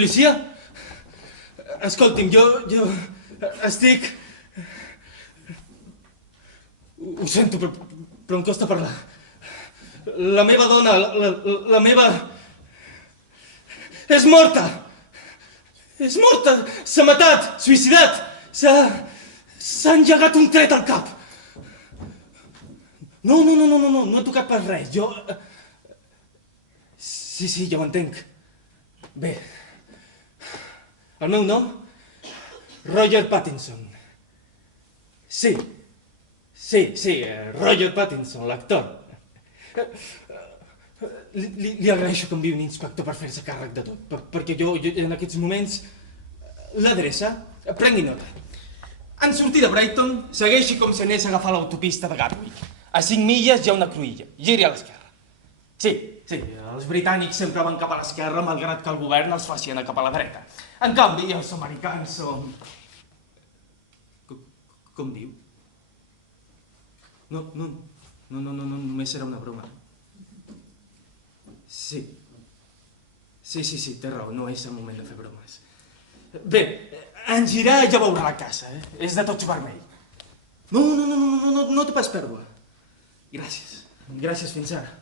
Policia? Escolti'm, jo estic... Ho sento, però em costa parlar. La meva dona, la meva... És morta! És morta! S'ha matat! Suïcidat! S'ha engegat un tret al cap! No he tocat pas res. Jo... Sí, ja ho entenc. Bé. El meu nom? Roger Pattinson. Sí, Roger Pattinson, l'actor. Li agraeixo que enviï un inspector per fer-se càrrec de tot, perquè jo en aquests moments... L'adreça? Prengui nota. En sortir de Brighton, segueixi com si anés a agafar l'autopista de Gatwick. A 5 milles hi ha una cruïlla. Giri a l'esquerra. Sí, els britànics sempre van cap a l'esquerra, malgrat que el govern els faci anar cap a la dreta. En canvi, els americans són... Com diu? No, només era una broma. Sí, té raó, no és el moment de fer bromes. Bé, en girar ja veurà la casa, és de tots vermell. No té pas pèrdua. Gràcies, fins ara.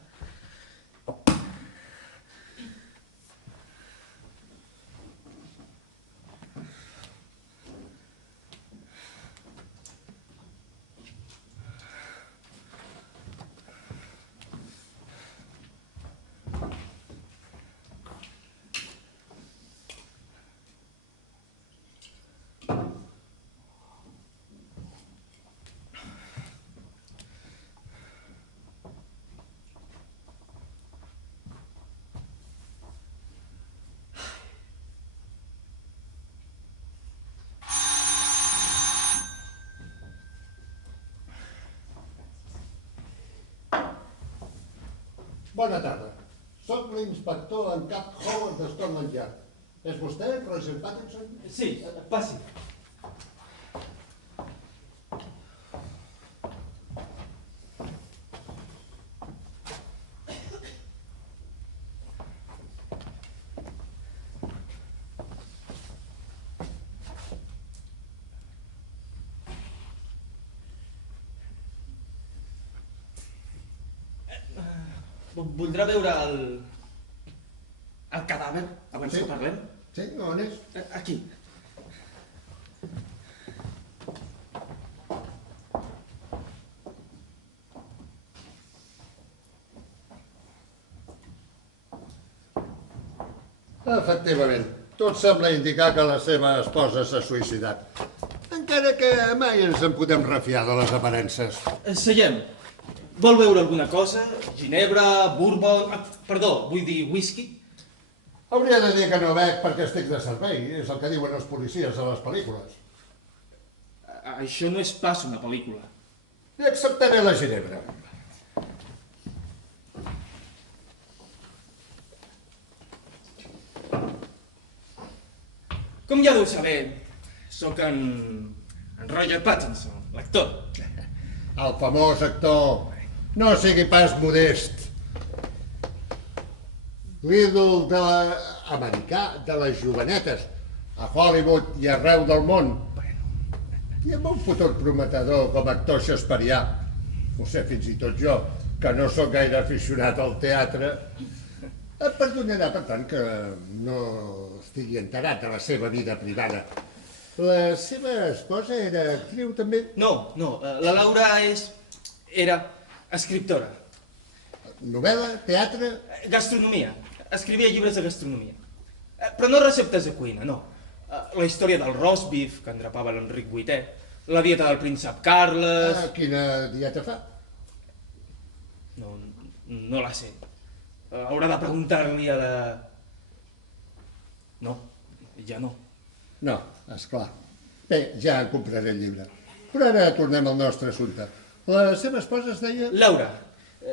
Bona tarda. Soc l'inspector en cap Howard de Scotland Yard. És vostè, Roger Pattinson? Sí, passi. Voldrà veure el cadàver abans que parlem? Sí, on és? Aquí. Efectivament, tot sembla indicar que la seva esposa s'ha suïcidat. Encara que mai ens en podem refiar de les aparences. Seiem. Vol beure alguna cosa? Ginebra, bourbon... Perdó, vull dir whisky? Hauria de dir que no bec perquè estic de servei. És el que diuen els policies a les pel·lícules. Això no és pas una pel·lícula. I acceptaré la ginebra. Com ja deu saber, sóc en Roger Pattinson, l'actor. El famós actor. No sigui pas modest. L'ídol de l'americà, de les jovenetes, a Hollywood i arreu del món. I amb un futur prometedor com a actor shakespearià. Ho sé fins i tot jo, que no sóc gaire aficionat al teatre. Em perdonarà, per tant, que no estigui enterat de la seva vida privada. La seva esposa era actriu també? No, la Laura era escriptora. Novel·la? Teatre? Gastronomia. Escrivia llibres de gastronomia. Però no receptes de cuina, no. La història del roast beef que endrapava l'Enric VIII, la dieta del príncep Carles... Quina dieta fa? No la sé. Haurà de preguntar-li a la... No, ja no. No, esclar. Bé, ja en compraré el llibre. Però ara tornem al nostre assumpte. La seva esposa es deia... Laura.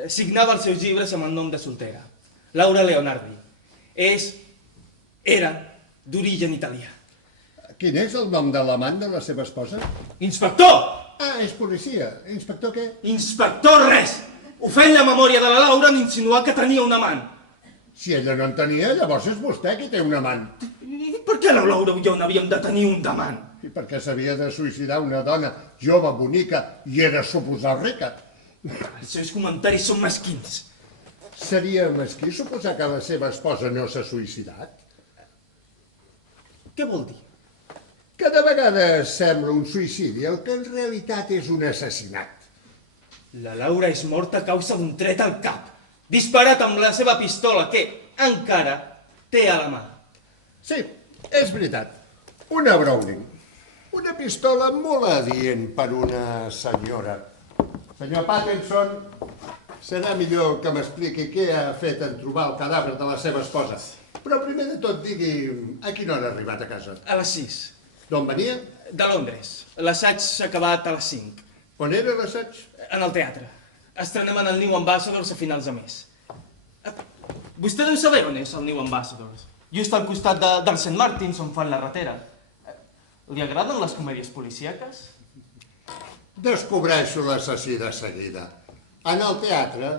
Signava els seus llibres amb el nom de soltera. Laura Leonardi. Era d'origen italià. Quin és el nom de l'amant de la seva esposa? Inspector! Ah, és policia. Inspector què? Inspector res! Ofèn la memòria de la Laura en insinuar que tenia un amant. Si ella no en tenia, llavors és vostè qui té un amant. I per què la Laura i jo n'havíem de tenir un d'amant? I perquè s'havia de suïcidar una dona jove, bonica i era suposar rica. Els seus comentaris són mesquins. Seria mesquí suposar que la seva esposa no s'ha suïcidat? Què vol dir? Que de vegades sembla un suïcidi, el que en realitat és un assassinat. La Laura és morta a causa d'un tret al cap, disparat amb la seva pistola, que encara té a la mà. Sí, és veritat. Una Browning. Una pistola molt adient per una senyora. Senyor Pattinson, serà millor que m'expliqui què ha fet en trobar el cadàver de la seva esposa. Però primer de tot digui a quina hora ha arribat a casa. A les 6. D'on venia? De Londres. L'assaig s'ha acabat a les 5. On era l'assaig? En el teatre. Estrenem en el New Ambassadors a finals de mes. Vostè deu saber on és el New Ambassadors. Just al costat del St. Martins, on fan la ratera. Li agraden les comèdies policíaques? Descobreixo l'assassí de seguida. En el teatre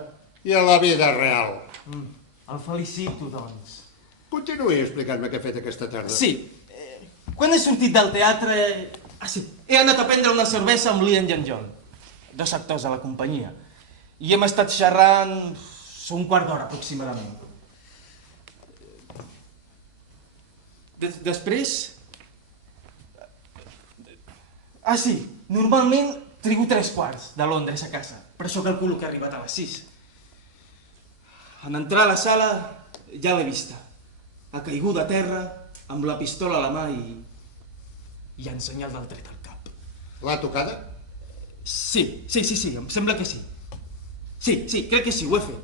i a la vida real. El felicito, doncs. Continuï explicant-me què ha fet aquesta tarda. Sí. Quan he sortit del teatre... sí. He anat a prendre una cervesa amb l'Ian i en John, 2 actors de la companyia. I hem estat xerrant un quart d'hora, aproximadament. Després... sí. Normalment trigo 3/4 de Londres a casa. Per això calculo que he arribat a les 6. En entrar a la sala ja l'he vista. Ha caigut a terra amb la pistola a la mà i en senyal del tret al cap. L'ha tocada? Sí, em sembla que sí. Sí, crec que sí, ho he fet.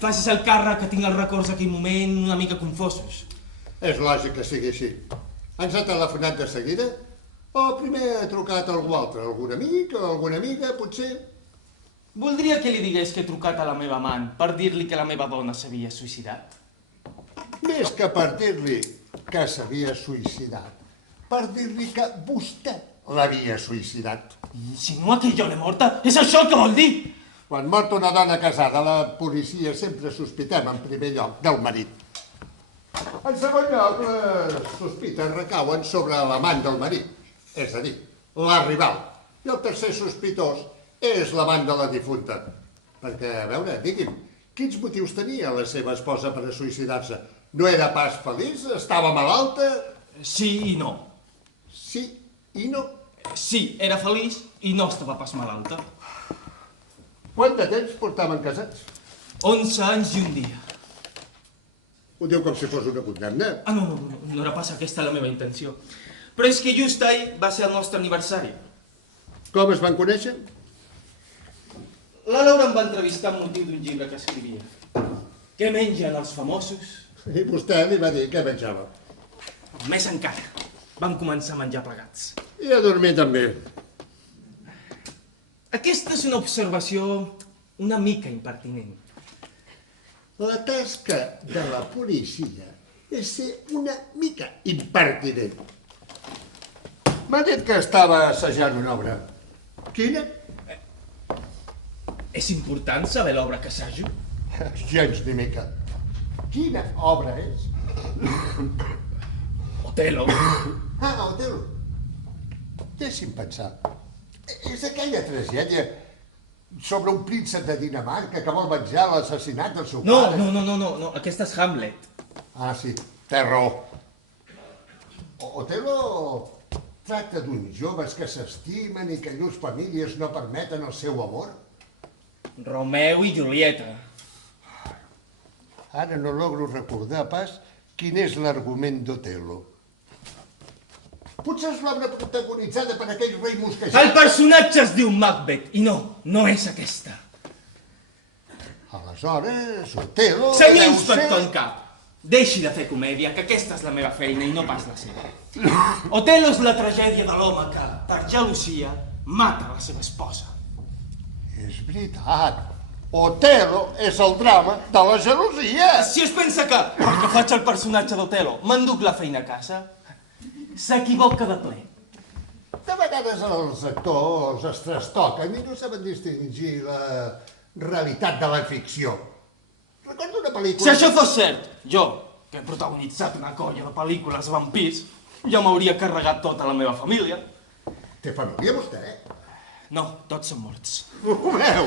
Facis el càrrec que tinc els records d'aquell moment una mica confosos. És lògic que sigui així. Ens ha telefonat de seguida? O primer ha trucat algú altre? Algun amic o alguna amiga, potser? Voldria que li digués que he trucat a la meva amant per dir-li que la meva dona s'havia suïcidat. Més que per dir-li que s'havia suïcidat, per dir-li que vostè l'havia suïcidat. Insinua que jo l'he morta? És això el que vol dir? Quan mort una dona casada, la policia sempre sospitem en primer lloc del marit. En segon lloc, les sospites recauen sobre l'amant del marit, és a dir, la rival. I el tercer sospitós és l'amant de la difunta. Perquè, a veure, digui'm, quins motius tenia la seva esposa per a suïcidar-se? No era pas feliç? Estava malalta? Sí i no. Sí i no. Sí, era feliç i no estava pas malalta. Quant de temps portaven casats? 11 anys i un dia. Ho diu com si fos una condemna. No era pas aquesta la meva intenció. Però és que just ahir va ser el nostre aniversari. Com es van conèixer? La Laura em va entrevistar amb motiu d'un llibre que escrivia. Què mengen els famosos? I vostè li va dir què menjava. Més encara. Van començar a menjar plegats. I a dormir també. Aquesta és una observació una mica impertinent. La tasca de la policia és ser una mica impertinent. M'ha dit que estava assajant una obra. Quina? És important saber l'obra que assajo? Gens ni mica. Quina obra és? Otelo. Otelo. Deixi'm pensar. És aquella tragèdia sobre un príncep de Dinamarca que vol venjar l'assassinat del seu pare. No. Aquesta és Hamlet. Sí, té raó. Otelo tracta d'uns joves que s'estimen i que llurs famílies no permeten el seu amor. Romeu i Julieta. Ara no logro recordar pas quin és l'argument d'Otelo. Potser és l'obra protagonitzada per aquell rei mosquejat. El personatge es diu Macbeth i no és aquesta. Aleshores, Otelo... Senyor inspector en cap, deixi de fer comèdia, que aquesta és la meva feina i no pas la seva. Otelo és la tragèdia de l'home que, per gelosia, mata la seva esposa. És veritat. Otelo és el drama de la gelosia. Si es pensa que, perquè faig el personatge d'Otelo, m'enduc la feina a casa, s'equivoca de ple. De vegades els actors es trastoquen i no saben distingir la realitat de la ficció. Recordo una pel·lícula... Si això fos cert, jo, que he protagonitzat una colla de pel·lícules de vampirs, ja m'hauria carregat tota la meva família. Té família, vostè? No, tots són morts. Ho veu?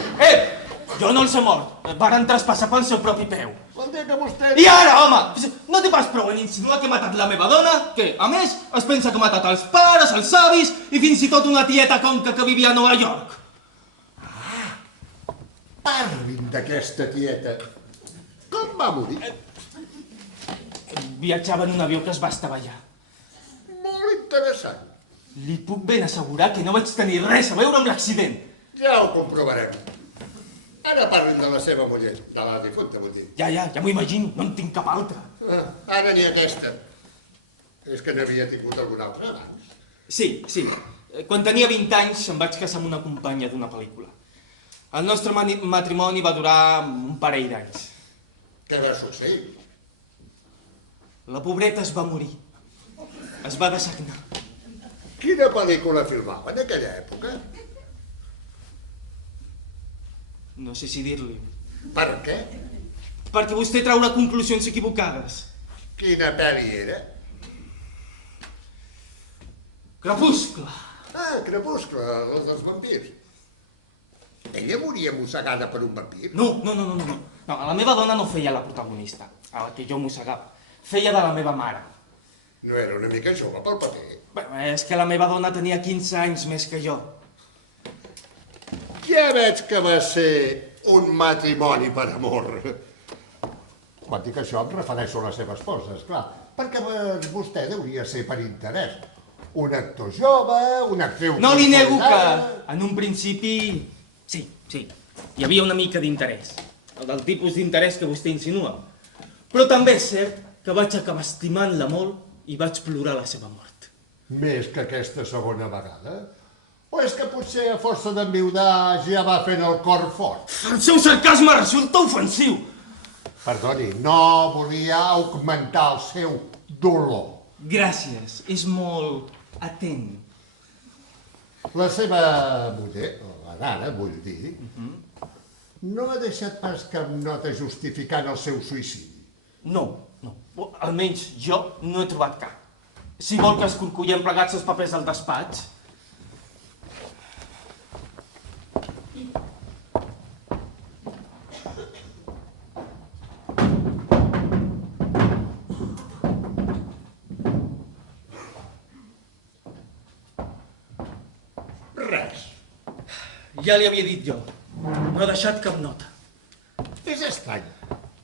Jo no els he mort. Varen traspassar pel seu propi peu. Vol dir que vostè... I ara, home, no té pas prou en insinuar que he matat la meva dona, que, a més, es pensa que he matat els pares, els avis i fins i tot una tieta conca que vivia a Nova York. Parlin d'aquesta tieta. Com va morir? Viatjava en un avió que es va estavellar. Molt interessant. Li puc ben assegurar que no vaig tenir res a veure amb l'accident. Ja ho comprovarem. Ara parlin de la seva muller, de la difunta, vull dir. Ja m'ho imagino, no en tinc cap altra. Ara ni aquesta. És que n'havia tingut alguna altra abans. Sí. Quan tenia 20 anys em vaig casar amb una companya d'una pel·lícula. El nostre matrimoni va durar un parell d'anys. Què va succeir? La pobreta es va morir. Es va dessagnar. Quina pel·lícula filmava en aquella època? No sé si dir-li. Per què? Perquè vostè traurà conclusions equivocades. Quina pel·li era? Crepuscle. Crepuscle, els dels vampirs. Ella moria mossegada per un vampir? No. La meva dona no feia la protagonista, a la que jo mossegava. Feia de la meva mare. No era una mica jove pel paper? Bé, és que la meva dona tenia 15 anys més que jo. Ja veig que va ser un matrimoni per amor. Quan dic això em refereixo a la seva esposa, esclar, perquè vostè hauria ser per interès. Un actor jove, una actriu... No li nego que, en un principi, sí, hi havia una mica d'interès. El del tipus d'interès que vostè insinua. Però també és cert que vaig acabar estimant-la molt i vaig plorar la seva mort. Més que aquesta segona vegada? O és que potser a força d'enviudar ja va fent el cor fort? El seu sarcasme resulta ofensiu. Perdoni, no volia augmentar el seu dolor. Gràcies, és molt atent. La seva muller, la Dara, vull dir, no ha deixat pas cap nota justificant el seu suïcidi. No. Almenys jo no he trobat cap. Si vol que escorcollem plegats els papers del despatx... Res. Ja li havia dit jo. No ha deixat cap nota. És estrany.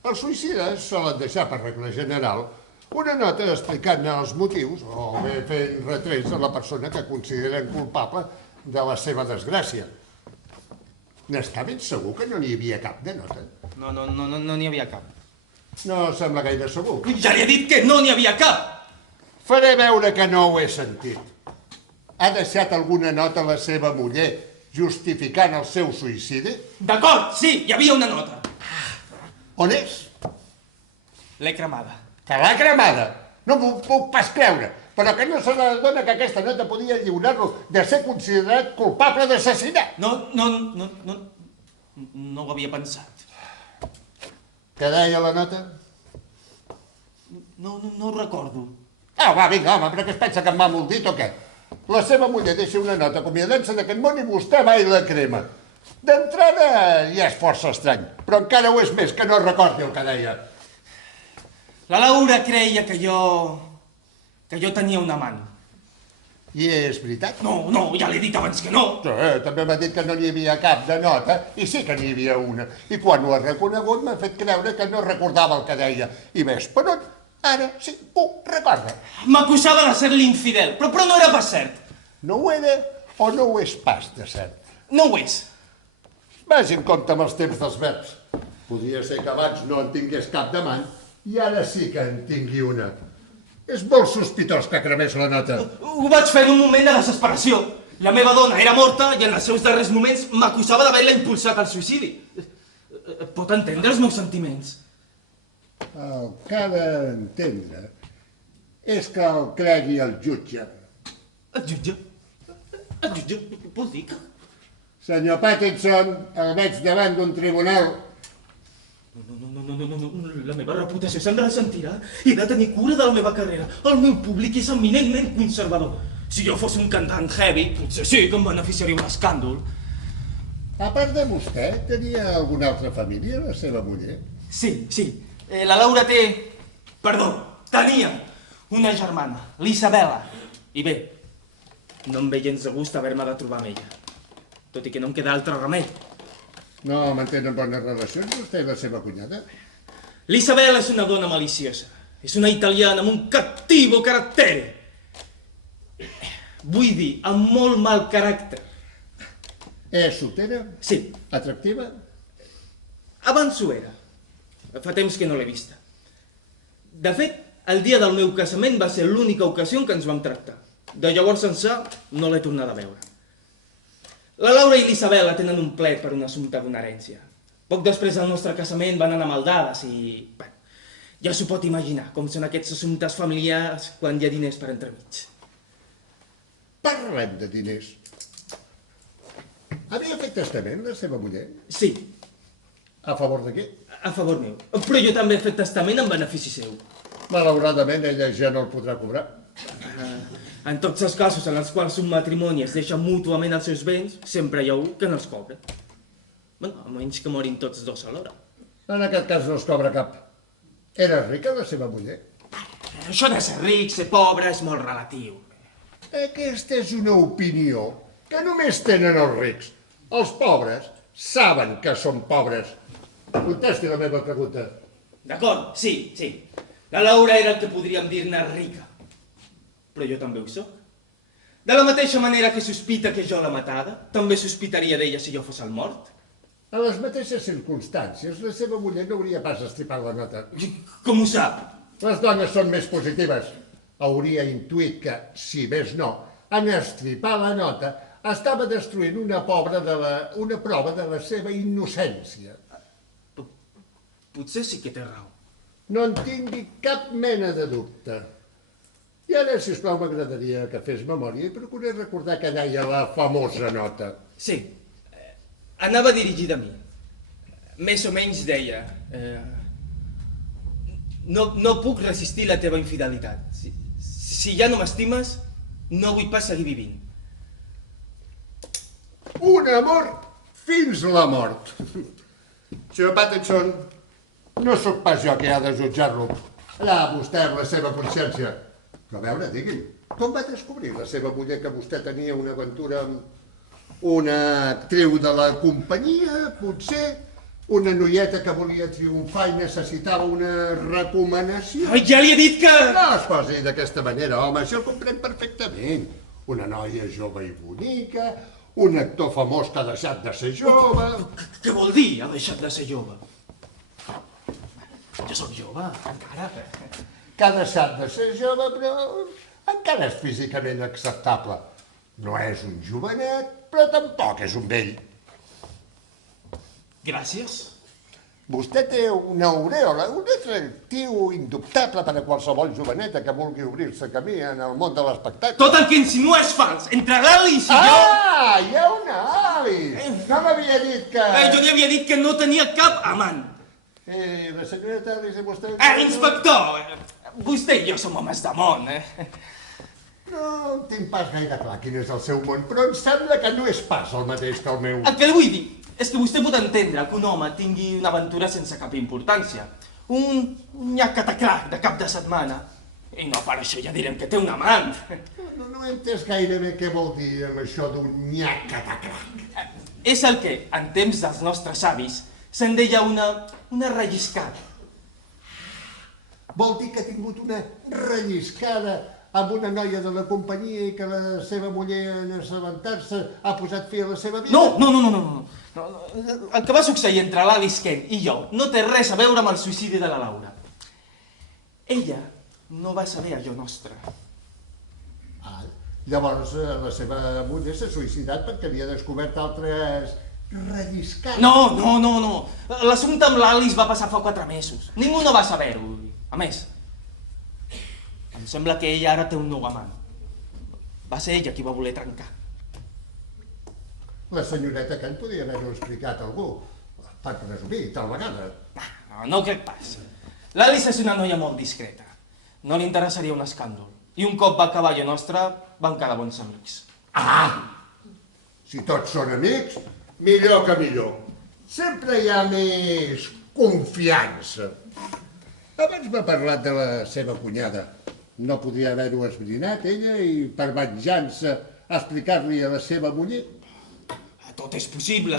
Els suïcides solen deixar, per regla general, una nota explicant els motius o bé fent retrets a la persona que consideren culpable de la seva desgràcia. N'està ben segur que no n'hi havia cap de nota? No n'hi havia cap. No sembla gaire segur. Ja li he dit que no n'hi havia cap! Faré veure que no ho he sentit. Ha deixat alguna nota a la seva muller justificant el seu suïcidi? D'acord, sí, hi havia una nota. On és? L'he cremada. Que l'ha cremada? No m'ho puc pas creure. Però que no se n'adona que aquesta nota podia lliurar-lo de ser considerat culpable d'assassinat. No ho havia pensat. Què deia la nota? No ho recordo. Va, vinga, home, però que es pensa que em va molt dit o què? La seva muller deixa una nota acomiadant-se d'aquest món i vostè va i la crema. D'entrada ja és força estrany, però encara ho és més que no recordi el que deia. La Laura creia que jo tenia un amant. I és veritat? No, ja l'he dit abans que no. També m'ha dit que no n'hi havia cap de nota, i sí que n'hi havia una. I quan ho ha reconegut m'ha fet creure que no recordava el que deia. I ves per on? Ara sí, ho recorda. M'acusava de ser l'infidel, però no era pas cert. No ho era o no ho és pas de cert? No ho és. Vagi en compte amb els temps dels verbs. Podria ser que abans no en tingués cap d'amant i ara sí que en tingui una. És molt sospitós que cremés la nota. Ho vaig fer en un moment de desesperació. La meva dona era morta i en els seus darrers moments m'acusava d'haver-la impulsat al suïcidi. Pot entendre els meus sentiments. El que ha d'entendre és que el cregui el jutge. El jutge? El jutge? Vol dir que... Senyor Pattinson, el veig davant d'un tribunal. No, la meva reputació se'n ressentirà. He de tenir cura de la meva carrera. El meu públic és eminentment conservador. Si jo fos un cantant heavy, potser sí que em beneficiaria un escàndol. A part de vostè, tenia alguna altra família, la seva muller? Sí. La Laura té... Perdó, tenia una germana, l'Isabela. I bé, no em ve gens de gust haver-me de trobar amb ella. Tot i que no em queda altre remei. No mantenen bones relacions, vostè i la seva cunyada? L'Isabela és una dona maliciosa. És una italiana amb un cattivo carattere. Vull dir, amb molt mal caràcter. És soltera? Sí. Atractiva? Abans ho era. Fa temps que no l'he vista. De fet, el dia del meu casament va ser l'única ocasió en què ens vam tractar. De llavors ençà no l'he tornat a veure. La Laura i l'Isabela tenen un plet per un assumpte d'una herència. Poc després del nostre casament van anar maldades i... Bueno, ja s'ho pot imaginar com són aquests assumptes familiars quan hi ha diners per entremig. Parlem de diners. Havia fet testament la seva muller? Sí, A favor de què? a favor meu. Però jo també he fet testament en benefici seu. Malauradament ella ja no el podrà cobrar. En tots els casos en els quals un matrimoni es deixa mútuament els seus béns, sempre hi ha un que no els cobra. Bueno, a menys que morin tots dos alhora. En aquest cas no es cobra cap. Era rica la seva muller? Això de ser ric, ser pobre, és molt relatiu. Aquesta és una opinió que només tenen els rics. Els pobres saben que són pobres. Contesti la meva pregunta. D'acord, sí. La Laura era el que podríem dir-ne rica. Però jo també ho soc. De la mateixa manera que sospita que jo l'he matada, també sospitaria d'ella si jo fos el mort. A les mateixes circumstàncies, la seva muller no hauria pas estripat la nota. Com ho sap? Les dones són més positives. Hauria intuït que, si més no, en estripar la nota estava destruint una prova de la seva innocència. Potser sí que té raó. No en tingui cap mena de dubte. I ara, sisplau, m'agradaria que fes memòria i procurés recordar que deia la famosa nota. Sí, anava dirigida a mi. Més o menys deia... No puc resistir la teva infidelitat. Si ja no m'estimes, no vull pas seguir vivint. Un amor fins la mort. Senyor Patterson, no sóc pas jo que ha de jutjar-lo. Allà vostè amb la seva consciència. Però a veure, digui'm, com va descobrir la seva muller que vostè tenia una aventura amb una actriu de la companyia, potser una noieta que volia triomfar i necessitava una recomanació? Ai, ja li he dit que... No es posi d'aquesta manera, home, això ho comprèn perfectament. Una noia jove i bonica, un actor famós que ha deixat de ser jove... Què vol dir, ha deixat de ser jove? Jo sóc jove, encara. Que ha deixat de ser jove, però encara és físicament acceptable. No és un jovenet, però tampoc és un vell. Gràcies. Vostè té una aurèola, un atractiu indubtable per a qualsevol joveneta que vulgui obrir-se camí en el món de l'espectacle. Tot el que insinua és fals. Entre l'Alice i jo... Ah, hi ha una Alice! No m'havia dit que... Jo li havia dit que no tenia cap amant. La senyoreta Alice i vostè... Inspector! Vostè i jo som homes de món, No tinc pas gaire clar quin és el seu món, però em sembla que no és pas el mateix que el meu. El que li vull dir és que vostè pot entendre que un home tingui una aventura sense cap importància. Un nyacatacrac de cap de setmana. I no per això ja direm que té un amant. No he entès gaire bé què vol dir amb això d'un nyacatacrac. És el que, en temps dels nostres avis, se'n deia una relliscada. Vol dir que ha tingut una relliscada amb una noia de la companyia i que la seva muller, en assabentar-se, ha posat fi a la seva vida? No. El que va succeir entre l'Alice Kent i jo no té res a veure amb el suïcidi de la Laura. Ella no va saber allò nostre. Llavors la seva muller s'ha suïcidat perquè havia descobert altres relliscades. No. L'assumpte amb l'Alice va passar fa 4 mesos. Ningú no va saber-ho. A més, em sembla que ella ara té un nou amant. Va ser ella qui va voler trencar. La senyoreta Kent podia haver-ho explicat a algú, per presumir, tal vegada. No ho crec pas. L'Alice és una noia molt discreta. No li interessaria un escàndol. I un cop va acabar allò nostre, vam quedar bons amics. Si tots són amics, millor que millor. Sempre hi ha més confiança. Abans m'ha parlat de la seva cunyada. No podia haver-ho esbrinat, ella, i per venjança explicar-li a la seva muller? Tot és possible,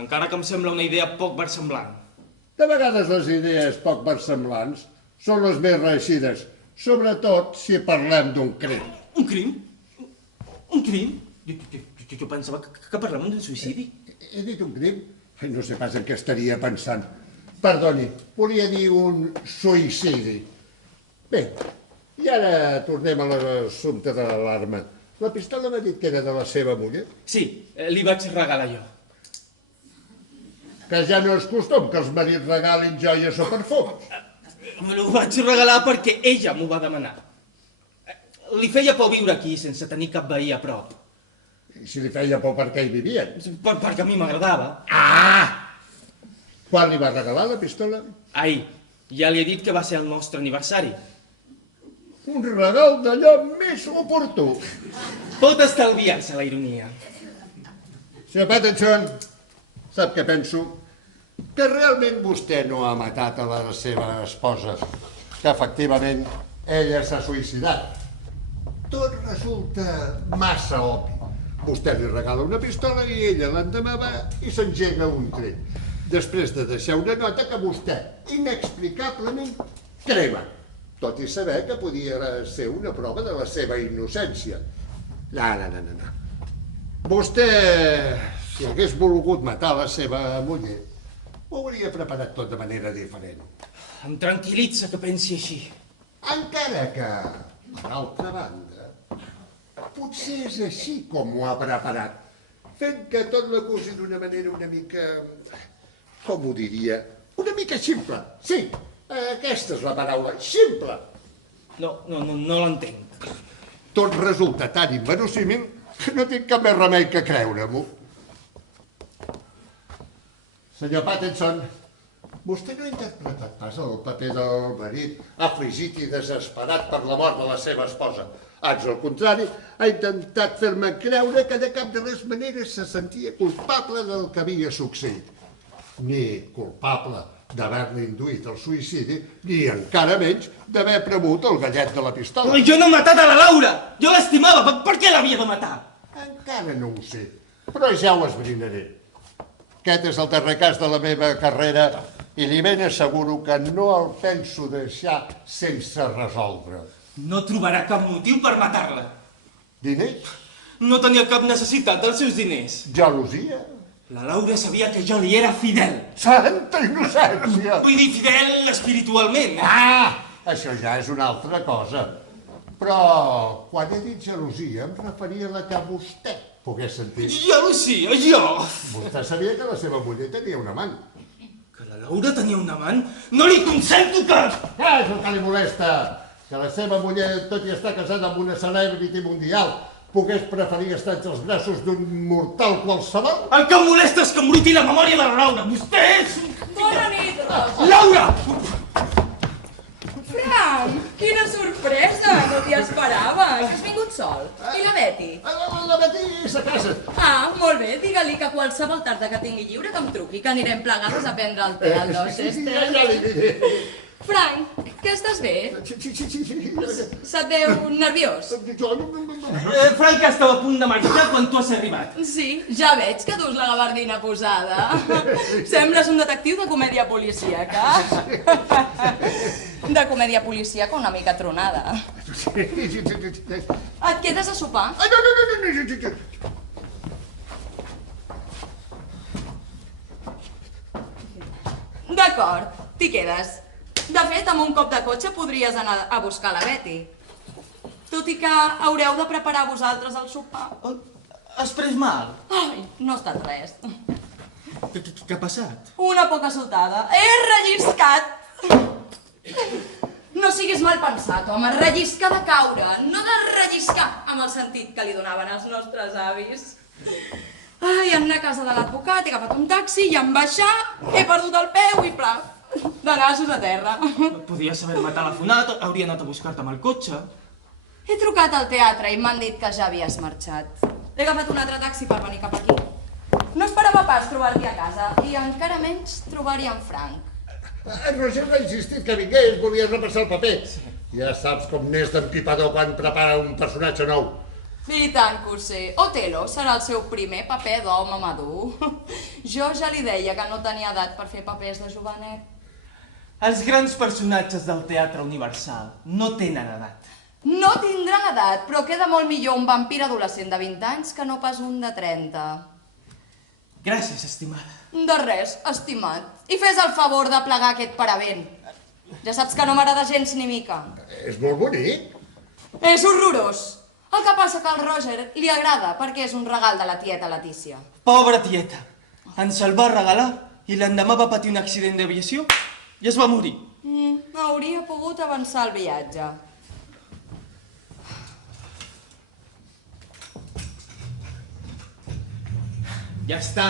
encara que em sembla una idea poc versemblant. De vegades les idees poc versemblants són les més reeixides, sobretot si parlem d'un crim. Un crim? Un crim? Jo pensava que parlàvem d'un suïcidi. He dit un crim? Ai, no sé pas en què estaria pensant. Perdoni, volia dir un suïcidi. Bé, i ara tornem a l'assumpte de l'alarma. La pistola m'ha dit que era de la seva muller? Sí, li vaig regalar jo. Que ja no és costum que els marits regalin joies o perfums. M'ho vaig regalar perquè ella m'ho va demanar. Li feia por viure aquí sense tenir cap veí a prop. I si li feia por per què hi vivien? Perquè a mi m'agradava. Quan li va regalar la pistola? Ahir, ja li he dit que va ser el nostre aniversari. Un regal d'allò més oportú. Pot estalviar-se la ironia. Senyor Pattinson, sap què penso? Que realment vostè no ha matat a la seva esposa, que efectivament ella s'ha suïcidat. Tot resulta massa obvi. Vostè li regala una pistola i ella l'endemà va i s'engega un tret. Després de deixar una nota que vostè inexplicablement crema, tot i saber que podia ser una prova de la seva innocència. No. Vostè, si hagués volgut matar la seva muller, ho hauria preparat tot de manera diferent. Em tranquil·litza que pensi així. Encara que, per altra banda, potser és així com ho ha preparat, fent que tot l'acusi d'una manera una mica, com ho diria, una mica ximple. Sí, aquesta és la paraula, ximple. No l'entenc. Tot resulta tan inverosímil que no tinc cap més remei que creure-m'ho. Senyor Pattinson, vostè no ha interpretat pas el paper del marit afligit i desesperat per la mort de la seva esposa. Ans al contrari, ha intentat fer-me creure que de cap de les maneres se sentia culpable del que havia succeït. Ni culpable d'haver-li induït al suïcidi, ni encara menys d'haver premut el gallet de la pistola. Jo no he matat a la Laura! Jo l'estimava! Per què l'havia de matar? Encara no ho sé, però ja ho esbrinaré. Aquest és el darrer cas de la meva carrera i li ben asseguro que no el penso deixar sense resoldre. No trobarà cap motiu per matar-la. Diners? No tenia cap necessitat dels seus diners. Gelosia? La Laura sabia que jo li era fidel. Santa innocència! Vull dir fidel espiritualment. Això ja és una altra cosa. Però quan he dit gelosia em referia a la que vostè pogués sentir. Gelosia, jo! Vostè sabia que la seva muller tenia un amant. Que la Laura tenia un amant? No li consento que... Què és el que li molesta? Que la seva muller, tot i estar casada amb una celebrity mundial, pogués preferir estar entre els braços d'un mortal qualsevol? El que em molesta és que em bruti la memòria de la Laura. Vostè és... Bona nit, Rosa. Laura! Frank, quina sorpresa! No t'hi esperava. Que has vingut sol. I la Betty? La Betty s'ha casa. Molt bé. Digue-li que qualsevol tarda que tingui lliure que em truqui, que anirem plegades a prendre el té al Dorchester. Ja li diré. Frank, que estàs bé? Se't veu nerviós? Frank estava a punt de marxar quan tu has arribat. Sí, ja veig que dus la gabardina posada. Sembles un detectiu de comèdia policíaca. De comèdia policíaca una mica tronada. Et quedes a sopar? No. D'acord, t'hi quedes. De fet, amb un cop de cotxe podries anar a buscar la Betty. Tot i que haureu de preparar vosaltres el sopar. Has pres mal? Ai, no ha estat res. Què ha passat? Una poca sotada. He relliscat! No siguis mal pensat, home. Relliscar de caure, no de relliscar amb el sentit que li donaven els nostres avis. Ai, en anar a casa de l'advocat, he agafat un taxi i en baixar he perdut el peu i pla, de nassos a terra. Podies haver-me telefonat, hauria anat a buscar-te amb el cotxe. He trucat al teatre i m'han dit que ja havies marxat. He agafat un altre taxi per venir cap aquí. No esperava pas trobar-t'hi a casa i encara menys trobar-hi en Frank. En Roger m'ha insistit que vingués, volia repassar el paper. Ja saps com n'és d'empipador quan prepara un personatge nou. I tant que ho sé. Otelo serà el seu primer paper d'home madur. Jo ja li deia que no tenia edat per fer papers de jovenet. Els grans personatges del teatre universal no tenen edat. No tindran edat, però queda molt millor un vampir adolescent de 20 anys que no pas un de 30. Gràcies, estimada. De res, estimat. I fes el favor de plegar aquest paravent. Ja saps que no m'agrada gens ni mica. És molt bonic. És horrorós. El que passa que al Roger li agrada perquè és un regal de la tieta Letícia. Pobra tieta. Ens el va regalar i l'endemà va patir un accident d'aviació i es va morir. Hauria pogut avançar el viatge. Ja està.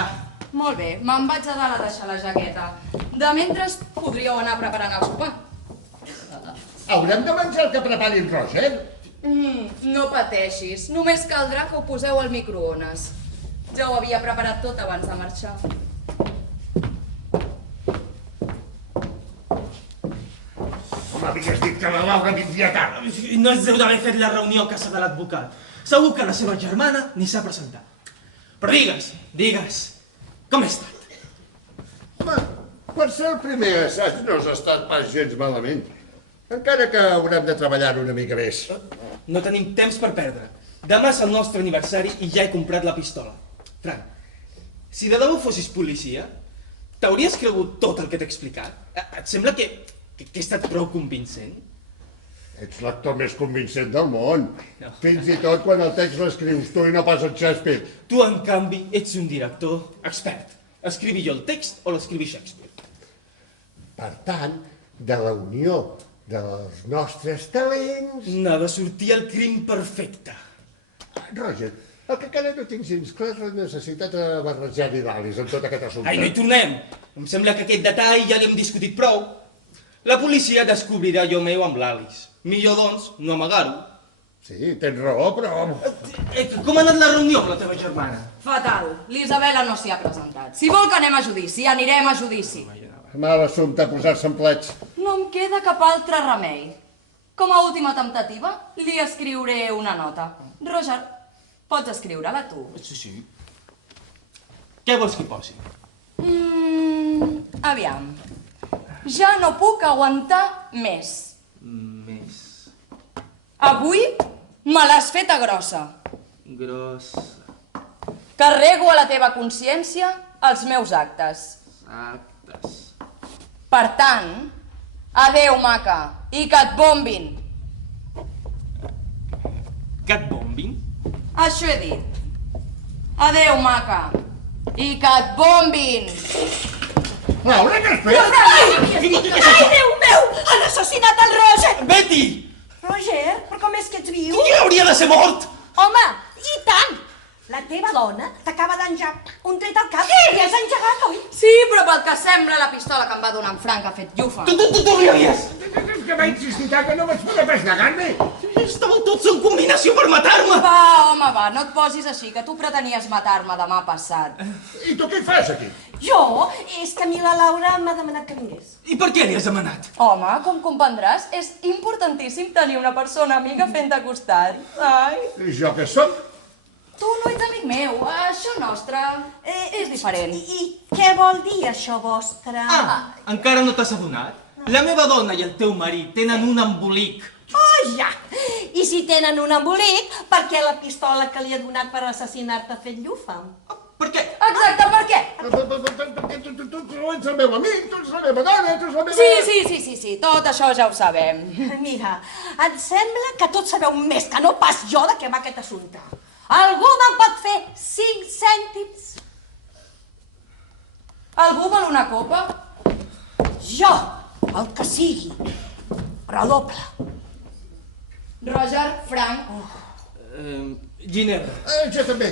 Molt bé, me'n vaig a dalt a deixar la jaqueta. De mentre podríeu anar preparant el sopar. Haurem de menjar el que prepari en Roger? No pateixis, només caldrà que ho poseu al microones. Ja ho havia preparat tot abans de marxar. M'havies dit que la Laura vindria tard. No es deu d'haver fet la reunió a casa de l'advocat. Segur que la seva germana ni s'ha presentat. Però digues, com he estat? Home, per ser el primer assaig no has estat pas gens malament. Encara que haurem de treballar una mica més. No tenim temps per perdre. Demà és el nostre aniversari i ja he comprat la pistola. Frank, si de debò fossis policia, t'hauries cregut tot el que t'he explicat? Et sembla que he estat prou convincent? Ets l'actor més convincent del món. No. Fins i tot quan el text l'escrius tu i no pas el Shakespeare. Tu, en canvi, ets un director expert. Escrivi jo el text o l'escrivi Shakespeare. Per tant, de la unió dels nostres talents... N'ha de sortir el crim perfecte. Roger, el que encara no tinc gens clar és la necessitat de barrejar-hi l'Alice en tot aquest assumpte. Ai, no hi tornem. Em sembla que aquest detall ja l'hem discutit prou. La policia descobrirà allò meu amb l'Alice. Millor, doncs, no amagar-ho. Sí, tens raó, però... Com ha anat la reunió amb la teva germana? Fatal, l'Isabela no s'hi ha presentat. Si vol que anem a judici, anirem a judici. Mal assumpte posar-se en plets. No em queda cap altre remei. Com a última temptativa, li escriuré una nota. Roger, pots escriure-la tu? Sí. Què vols que hi posi? Aviam. Ja no puc aguantar més. Més Avui me l'has feta grossa. grossa. Carrego a la teva consciència els meus actes. Actes. Per tant, adeu, maca, i que et bombin. Que et bombin? Això he dit. Adeu, maca, i que et bombin. Laura, què has fet? Ai, Déu meu! Han assassinat el Roger! Betty! Roger, però com és que ets viu? Qui hauria de ser mort? Home, i tant! La teva dona t'acaba d'enjar un tret al cap i has engegat, oi? Sí, però pel que sembla la pistola que em va donar en Frank ha fet llufa. Tu li havies! És que m'ha insistit que no vaig poder pas negar-me. Estàveu tots en combinació per matar-me! Va, home, va, no et posis així, que tu pretenies matar-me demà passat. I tu què hi fas aquí? Jo? És que a mi la Laura m'ha demanat que vingués. I per què li has demanat? Home, com comprendràs, és importantíssim tenir una persona amiga fent-te costat. Ai, I jo què sóc? tu no ets amic meu, això nostre és diferent. I què vol dir això vostre? Encara no t'has adonat? La meva dona i el teu marit tenen un embolic. Oh, ja! I si tenen un embolic, per què la pistola que li ha donat per assassinar-te ha fet llufa? Per què? Exacte, per què? Perquè tu ets el meu amic, tu ets la meva dona, tu ets la meva... Sí, tot això ja ho sabem. Mira, em sembla que tots sabeu més que no pas jo de què va aquest assumpte. Algú me'n pot fer 5 cèntims? Algú vol una copa? Jo, el que sigui, però doble. Roger, Frank... Ginebra. Jo també.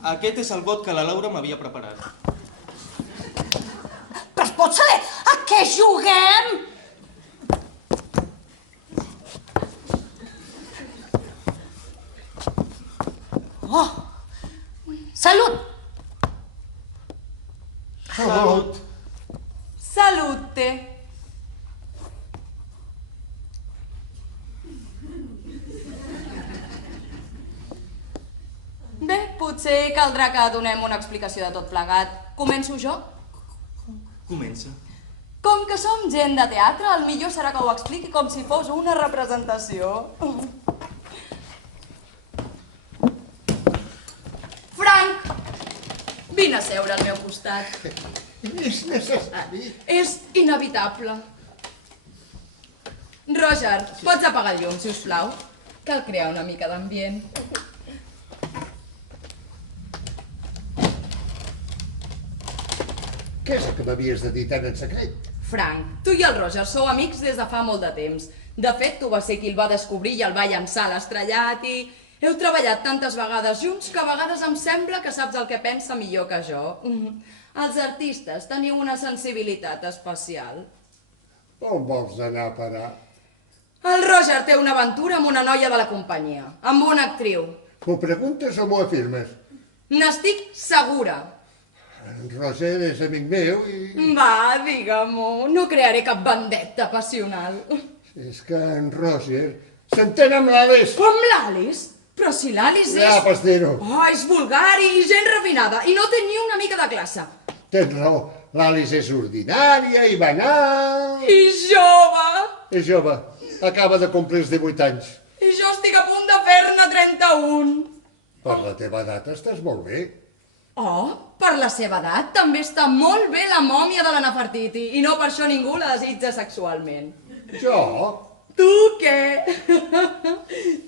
Aquest és el got que la Laura m'havia preparat. Però es pot saber a què juguem? Oh! Salut! Salut. Salute. Bé, potser caldrà que donem una explicació de tot plegat. Començo jo? Comença. Com que som gent de teatre, el millor serà que ho expliqui com si fos una representació. Frank, vine a seure al meu costat. És necessari. És inevitable. Roger, pots apagar el llum, si us plau? Cal crear una mica d'ambient. Què és el que m'havies de dir tant en secret? Frank, tu i el Roger sou amics des de fa molt de temps. De fet, tu vas ser qui el va descobrir i el va llançar a l'estrellat i... Heu treballat tantes vegades junts que a vegades em sembla que saps el que pensa millor que jo. Els artistes teniu una sensibilitat especial. On vols anar a parar? El Roger té una aventura amb una noia de la companyia, amb una actriu. M'ho preguntes o m'ho afirmes? N'estic segura. En Roger és amic meu i... Va, digue-m'ho, no crearé cap vendetta passional. És que en Roger s'entén amb l'Alice. Com l'Alice? Però si l'Alice és... Ja, pastero. Oh, és vulgar i gent refinada i no té ni una mica de classe. Tens raó. L'Alice és ordinària i banal. I jove. És jove. Acaba de complir els 18 anys. I jo estic a punt de fer-ne 31. Per la teva edat estàs molt bé. Oh, per la seva edat també està molt bé la mòmia de la Nefertiti i no per això ningú la desitja sexualment. Jo? Tu què?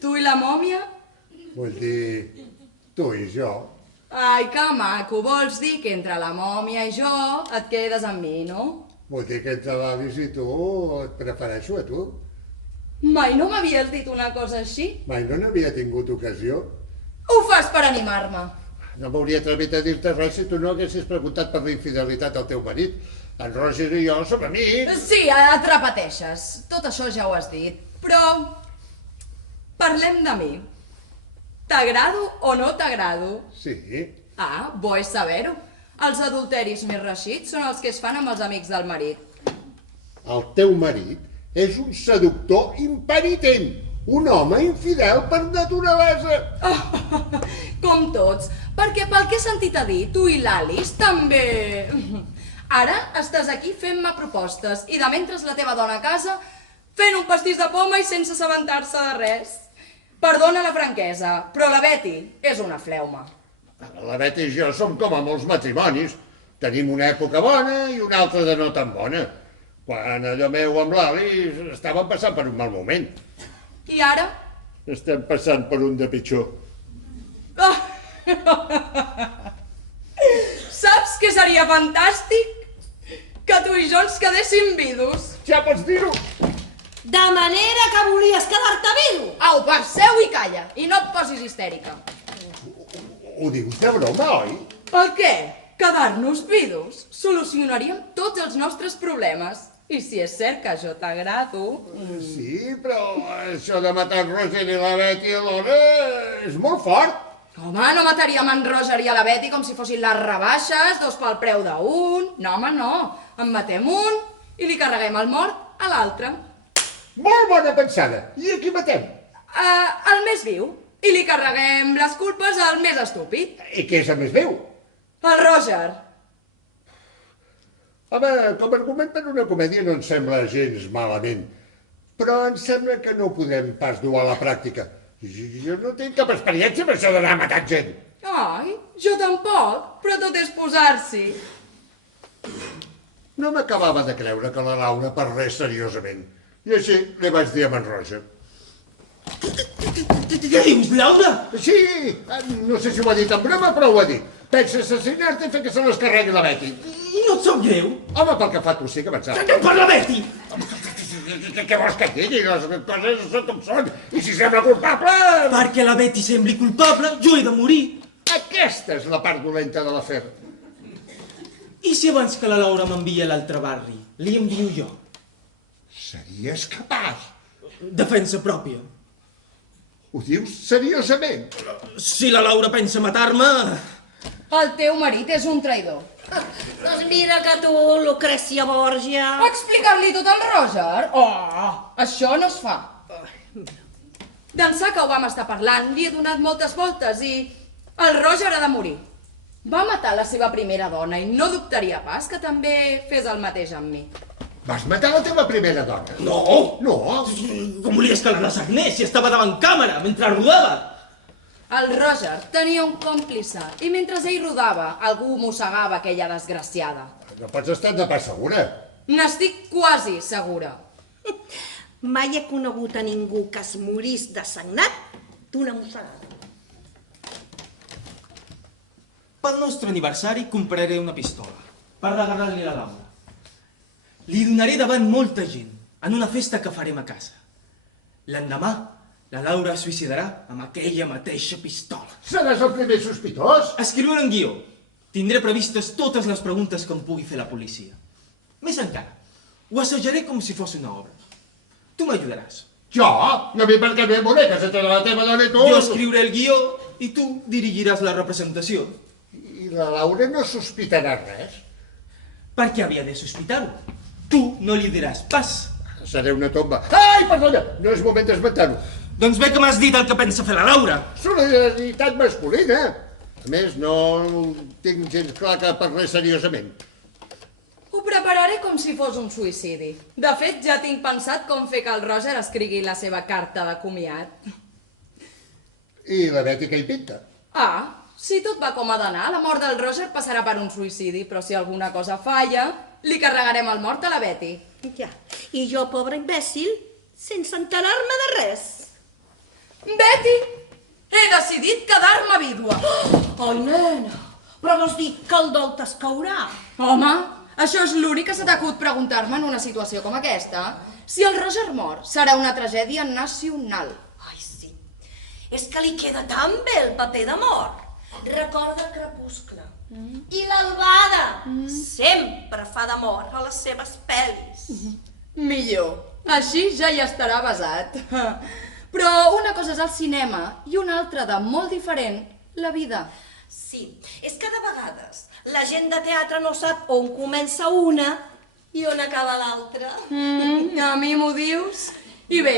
Tu i la mòmia? Vull dir, tu i jo. Ai, que maco, vols dir que entre la mòmia i jo et quedes amb mi, no? Vull dir que entre l'Alice i tu et prefereixo a tu. Mai no m'havies dit una cosa així? Mai no n'havia tingut ocasió. Ho fas per animar-me. No m'hauria atrevit a dir-te res si tu no haguessis preguntat per la infidelitat del teu marit. En Roger i jo som amics. Sí, et repeteixes. Tot això ja ho has dit. Però parlem de mi. T'agrado o no t'agrado? Sí. Ah, bo és saber-ho. Els adulteris més reixits són els que es fan amb els amics del marit. El teu marit és un seductor impenitent. Un home infidel per naturalesa. Oh, com tots. Perquè pel que he sentit a dir, tu i l'Alice també... Ara estàs aquí fent-me propostes i de mentres la teva dona a casa fent un pastís de poma i sense assabentar-se de res. Perdona la franquesa, però la Betty és una fleuma. La Betty i jo som com a molts matrimonis. Tenim una època bona i una altra de no tan bona. Quan allò meu amb l'Alice estàvem passant per un mal moment. I ara? Estem passant per un de pitjor. Oh. Saps què seria fantàstic? Que tu i jo ens quedéssim vidus. Ja pots dir-ho! De manera que volies quedar-te viu? Au, passeu i calla, i no et posis histèrica. Ho dius de broma, oi? Per què? Quedar-nos vidus? Solucionaríem tots els nostres problemes. I si és cert que jo t'agrado... Sí, però això de matar en Roger i la Betty alhora és molt fort. Home, no mataríem en Roger i a la Betty com si fossin les rebaixes, 2 pel preu d'un. No, home, no. En matem un i li carreguem el mort a l'altre. Molt bona pensada. I a qui matem? El més viu. I li carreguem les culpes al més estúpid. I què és el més viu? El Roger. Home, com a argument per una comèdia no em sembla gens malament. Però em sembla que no ho podem pas dur a la pràctica. Jo no tinc cap experiència amb això d'anar matant gent. Ai, jo tampoc, però tot és posar-s'hi. No m'acabava de creure que la Laura parlés seriosament. I així li vaig dir a en Roger. Què dius, Laura? Sí, no sé si ho ha dit en broma, però ho ha dit. Pensa assassinar-te i fer que se les carregui la Betty. I no et sap greu? Home, pel que fa tu sí que me'n sap. Per la Betty! Què vols que et digui? Les coses són com són. I si sembla culpable... Perquè la Betty sembli culpable, jo he de morir. Aquesta és la part dolenta de l'afer. I si abans que la Laura m'envia a l'altre barri, li envio jo? Series capaç? Defensa pròpia. Ho dius seriosament? Si la Laura pensa matar-me... El teu marit és un traïdor. Doncs mira que tu, Lucrècia Borgia... Explicar-li tot al Roger? Oh, això no es fa. D'ençà que ho vam estar parlant, li he donat moltes voltes i el Roger ha de morir. Va matar la seva primera dona i no dubtaria pas que també fes el mateix amb mi. Vas matar la teva primera dona? No! No? Com volies que la desagnés si estava davant càmera mentre rodava? El Roger tenia un còmplice i mentre ell rodava, algú mossegava aquella desgraciada. No pots estar de pas segura. N'estic quasi segura. Mai he conegut a ningú que es morís de sagnat d'una mossegada. Pel nostre aniversari compraré una pistola per regalar-li a la Laura. Li donaré davant molta gent en una festa que farem a casa. L'endemà, la Laura es suïcidarà amb aquella mateixa pistola. Seràs el primer sospitós? Escriuré un guió. Tindré previstes totes les preguntes que em pugui fer la policia. Més encara, ho assajaré com si fos una obra. Tu m'ajudaràs. Jo? I a mi per què m'he morir? Que se te la teva dona i tu? Jo escriuré el guió i tu dirigiràs la representació. I la Laura no sospitarà res? Per què havia de sospitar-ho? Tu no li diràs pas. Seré una tomba. Ai, perdona, no és moment d'esmentar-ho. Doncs bé que m'has dit el que pensa fer la Laura. Solidaritat masculina. A més, no tinc gens clar que parlés seriosament. Ho prepararé com si fos un suïcidi. De fet, ja tinc pensat com fer que el Roger escrigui la seva carta de comiat. I la Betty què hi pinta? Ah, si tot va com ha d'anar, la mort del Roger passarà per un suïcidi, però si alguna cosa falla, li carregarem el mort a la Betty. Ja, i jo, pobre imbècil, sense enterar-me de res. Betty, he decidit quedar-me vídua. Ai, nena, però vols dir que el dol t'escaurà? Home, això és l'únic que se t'acut preguntar-me en una situació com aquesta. Si el Roger mor, serà una tragèdia nacional. Ai, sí, és que li queda tan bé el paper de mort. Recorda Crepuscle. I l'Albada sempre fa de mort a les seves pel·lis. Millor, així ja hi estarà basat. Però una cosa és el cinema i una altra de molt diferent, la vida. Sí, és que de vegades la gent de teatre no sap on comença una i on acaba l'altra. A mi m'ho dius? I bé,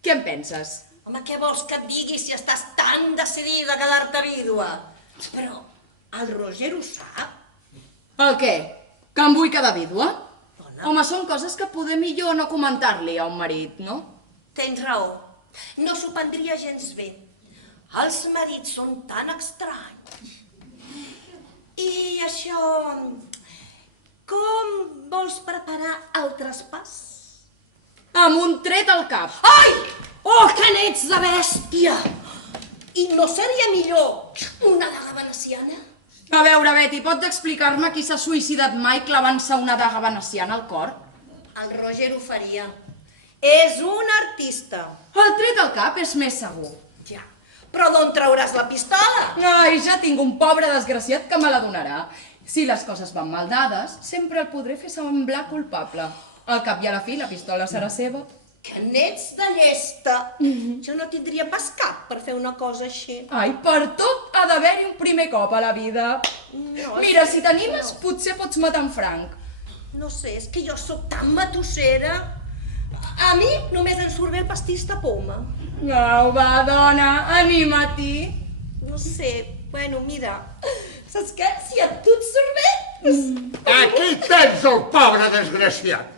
què en penses? Home, què vols que et digui si estàs tan decidida a quedar-te vídua? Però el Roger ho sap. El què? Que em vull quedar vídua? Home, són coses que poder millor no comentar-li a un marit, no? Tens raó. No s'ho prendria gens bé. Els marits són tan estranys. I això... Com vols preparar el traspàs? Amb un tret al cap. Ai! Oh, que n'ets de bèstia! I no seria millor una daga veneciana? A veure, Betty, pots explicar-me qui s'ha suïcidat mai clavant-se una daga veneciana al cor? El Roger ho faria. És un artista. El tret al cap és més segur. Ja. Però d'on trauràs la pistola? Ai, ja tinc un pobre desgraciat que me la donarà. Si les coses van mal dades, sempre el podré fer semblar culpable. Al cap i a la fi, la pistola serà seva. Que n'ets de llesta. Jo no tindria pas cap per fer una cosa així. Ai, per tot ha d'haver-hi un primer cop a la vida. No, Mira, si t'animes, potser pots matar en Frank. No sé, és que jo sóc tan matossera. A mi només em surt bé el pastís de poma. Au, va, dona, anima-t'hi. No sé, bueno, mira, saps què? Si a tu et surt bé... Aquí tens el pobre desgraciat.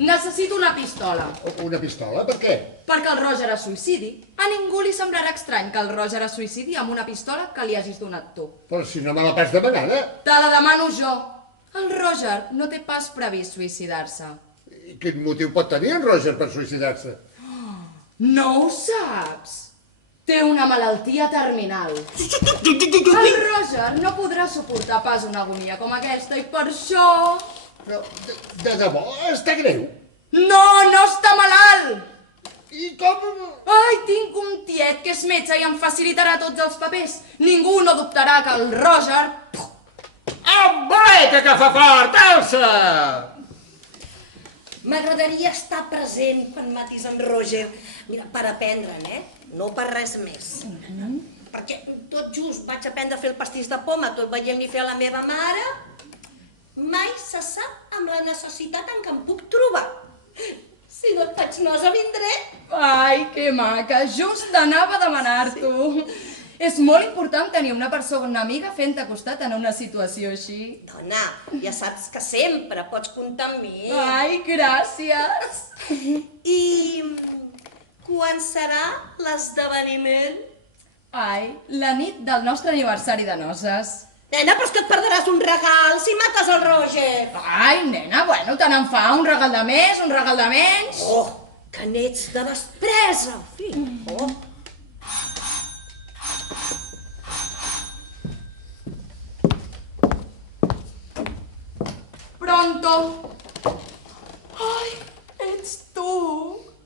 Necessito una pistola. Una pistola? Per què? Perquè el Roger es suïcidi. A ningú li sembrarà estrany que el Roger es suïcidi amb una pistola que li hagis donat tu. Però si no me la pas demanada. Te la demano jo. El Roger no té pas previst suïcidar-se. I quin motiu pot tenir en Roger per suïcidar-se? No ho saps? Té una malaltia terminal. El Roger no podrà suportar pas una agonia com aquesta i per això... Però, de debò, està greu. No, no està malalt! I com... Ai, tinc un tiet que és metge i em facilitarà tots els papers. Ningú no dubtarà que el Roger... Embleca que fa fort, Elsa! M'agradaria estar present quan matis en Roger. Mira, per aprendre'n, No per res més. Perquè tot just vaig aprendre a fer el pastís de poma, tot veient-li fer a la meva mare. Mai se sap amb la necessitat en què em puc trobar. Si no et faig nosa, vindré. Ai, que maca, just anava a demanar-t'ho. És molt important tenir una persona amiga fent-te costat en una situació així. Dona, ja saps que sempre pots comptar amb mi. Ai, gràcies. I quan serà l'esdeveniment? Ai, la nit del nostre aniversari de noces. Nena, però és que et perdràs un regal si mates el Roger. Ai, nena, bueno, tant em fa, un regal de més, un regal de menys. Oh, que n'ets de despresa, fill. Oh. Pronto. Ai, ets tu.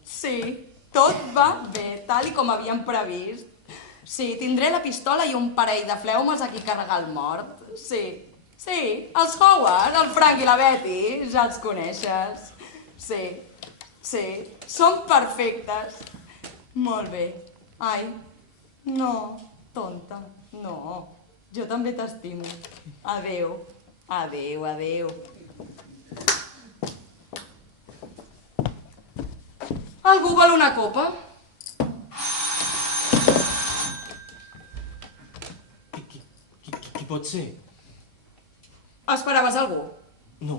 Sí, tot va bé, tal i com havíem previst. Sí, tindré la pistola i un parell de fleumes a qui carregar el mort. Sí, els Howard, el Frank i la Betty, ja els coneixes. Sí, són perfectes. Molt bé. Ai, no, tonta, no. Jo també t'estimo. Adéu, adéu, adéu. Algú vol una copa? Qui pot ser? Esperaves algú? No.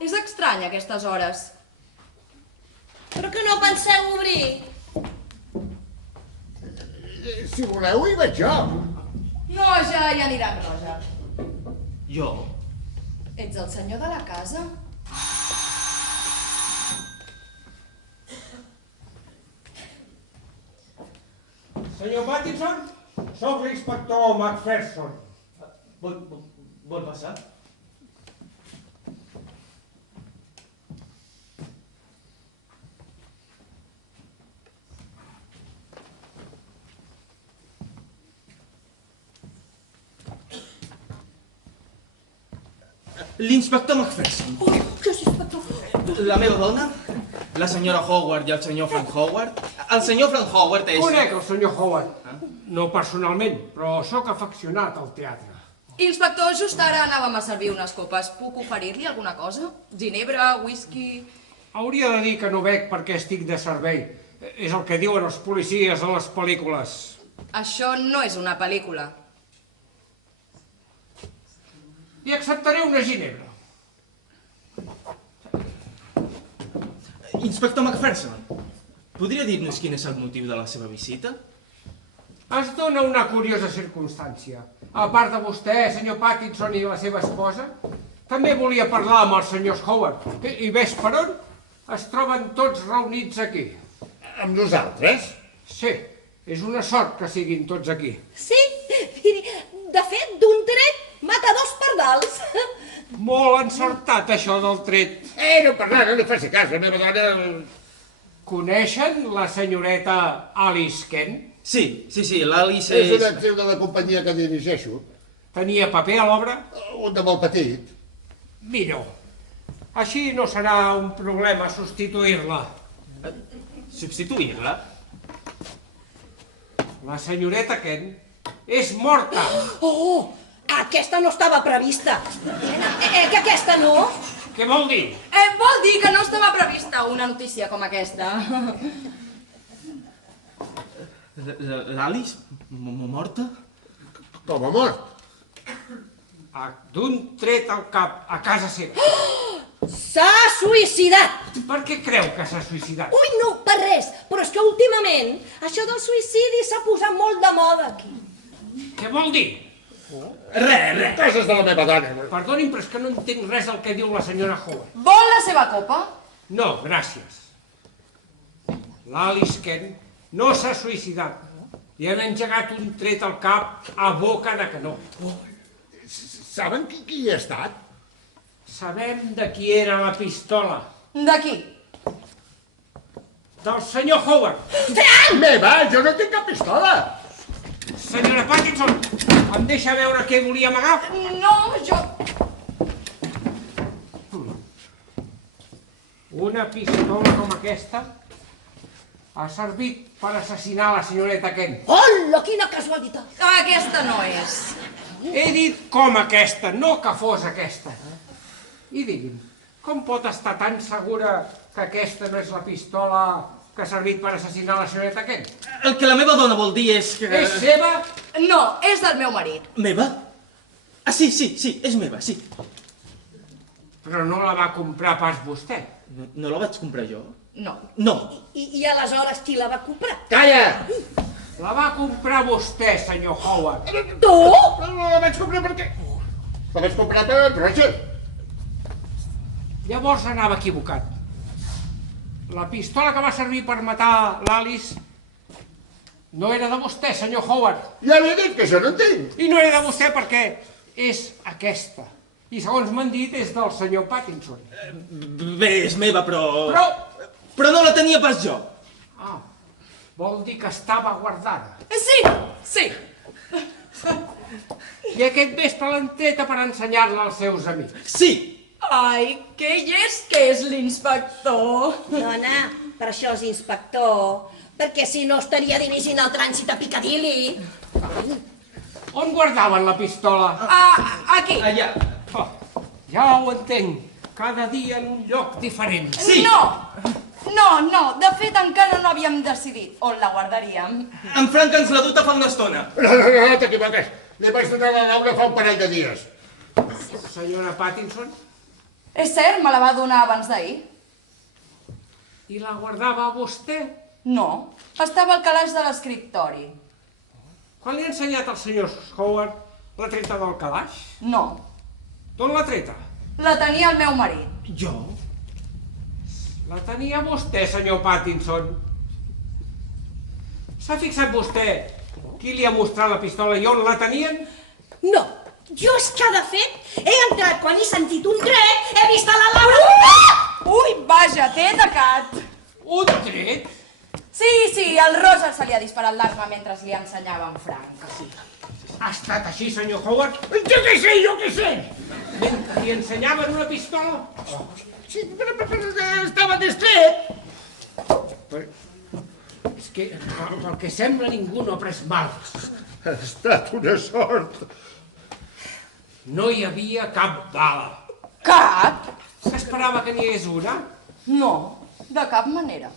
És estrany a aquestes hores. Però que no penseu obrir? Si voleu, hi vaig jo. No, ja hi anirà en Roger. Jo? Ets el senyor de la casa? Senyor Pattinson, sóc l'inspector Macpherson. Vol passar? L'inspector Macpherson. Oh, què és inspector? La meva dona, la senyora Howard i el senyor Frank Howard. El senyor Frank Howard és... Conec el senyor Howard. No personalment, però sóc afeccionat al teatre. Inspector, just ara anàvem a servir unes copes. Puc oferir-li alguna cosa? Ginebra, whisky... Hauria de dir que no bec perquè estic de servei. És el que diuen els policies a les pel·lícules. Això no és una pel·lícula. I acceptaré una ginebra. Inspector Macpherson, podria dir-nos quin és el motiu de la seva visita? Es dona una curiosa circumstància. A part de vostè, senyor Pattinson i la seva esposa, també volia parlar amb els senyors Howard. I ves per on? Es troben tots reunits aquí. Amb nosaltres? Sí, és una sort que siguin tots aquí. Sí, miri, de fet, d'un tret mata dos pardals. Molt encertat, això del tret. No per res, no li faci cas, la meva dona... Coneixen la senyoreta Alice Kent? Sí, l'Alice És és... una actriu de la companyia que dirigeixo. Tenia paper a l'obra? Un de molt petit. Millor. Així no serà un problema substituir-la. Substituir-la? La senyoreta Kent és morta. Oh, aquesta no estava prevista. Que aquesta no? Què vol dir? Vol dir que no estava prevista una notícia com aquesta. L'Alice? Morta? Com a mort. D'un tret al cap a casa seva. S'ha suïcidat. Per què creu que s'ha suïcidat? Ui, no, per res. Però és que últimament això del suïcidi s'ha posat molt de moda aquí. Què vol dir? Res. Coses de la meva dona. Perdonin, però és que no entenc res del que diu la senyora Howard. Vol la seva copa? No, gràcies. L'Alice Kent no s'ha suïcidat. Li han engegat un tret al cap a boca de canó. Saben qui hi ha estat? Sabem de qui era la pistola. D'aquí. Del senyor Howard. Meva, jo no tinc cap pistola. Senyora Pattinson, em deixa veure què volia amagar? No, jo... Una pistola com aquesta ha servit per assassinar la senyoreta Kent. Hola, quina casualitat! Aquesta no és. He dit com aquesta, no que fos aquesta. I digui'm, com pot estar tan segura que aquesta no és la pistola que ha servit per assassinar la senyoreta Kent? El que la meva dona vol dir és que... És seva? No, és del meu marit. Meva? Ah, sí, és meva, sí. Però no la va comprar pas vostè. No la vaig comprar jo? No. No. I aleshores qui la va comprar? Calla! La va comprar vostè, senyor Howard. Tu? No la vaig comprar perquè... La vaig comprar per en Roger. Llavors anava equivocat. La pistola que va servir per matar l'Alice no era de vostè, senyor Howard. Ja li he dit que jo no en tinc. I no era de vostè perquè és aquesta. I segons m'han dit és del senyor Pattinson. Bé, és meva, però... Però... no la tenia pas jo. Ah, vol dir que estava guardada. Sí. I aquest vespre l'han treta per ensenyar-la als seus amics. Sí. Ai, que llest que és l'inspector. Dona, per això és inspector. Perquè si no estaria dirigint el trànsit a Piccadilly. On guardaven la pistola? Aquí. Allà. Oh, ja ho entenc. Cada dia en un lloc diferent. Sí. No, de fet encara no havíem decidit on la guardaríem. En Frank ens l'ha dut fa una estona. No, t'equivoques. Li vaig donar la Laura fa un parell de dies. Senyora Pattinson? És cert, me la va donar abans d'ahir. I la guardava vostè? No, estava al calaix de l'escriptori. Quan li ha ensenyat al senyor Howard la treta del calaix? No, D'on la treta? la tenia el meu marit. Jo? La tenia vostè, senyor Pattinson. S'ha fixat vostè qui li ha mostrat la pistola i on la tenien? No, jo és que de fet he entrat quan he sentit un tret, he vist a la Laura... Ui, vaja, t'he atacat. Un tret? Sí, al Roger se li ha disparat l'arma mentre li ensenyava en Frank. Ha estat així, senyor Howard? Jo què sé! Mentre li ensenyaven una pistola? Sí, però estava distret. És que, pel que sembla, ningú no ha pres mal. Ha estat una sort. No hi havia cap bala. Cap? S'esperava que n'hi hagués una? No, de cap manera.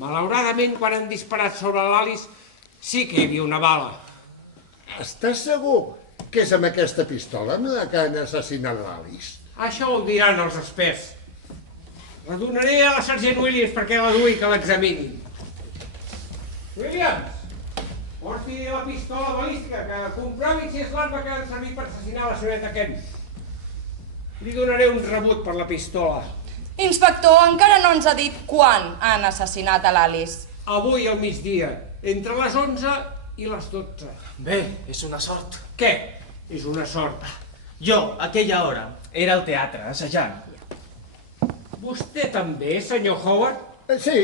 Malauradament, quan han disparat sobre l'Alice, sí que hi havia una bala. Estàs segur que és amb aquesta pistola amb la que han assassinat l'Alice? Això ho diran els experts. La donaré a la sergent Williams perquè la dui que l'examini. Williams, porti la pistola balística, que comprovi si és l'arma que han servit per assassinar la senyoreta Kent. Li donaré un rebut per la pistola. Inspector, encara no ens ha dit quan han assassinat a l'Alice. Avui al migdia, entre les 11 i les 12. Bé, és una sort. Què? És una sort. Jo, a aquella hora, era al teatre, assajant. Vostè també, senyor Howard? Sí,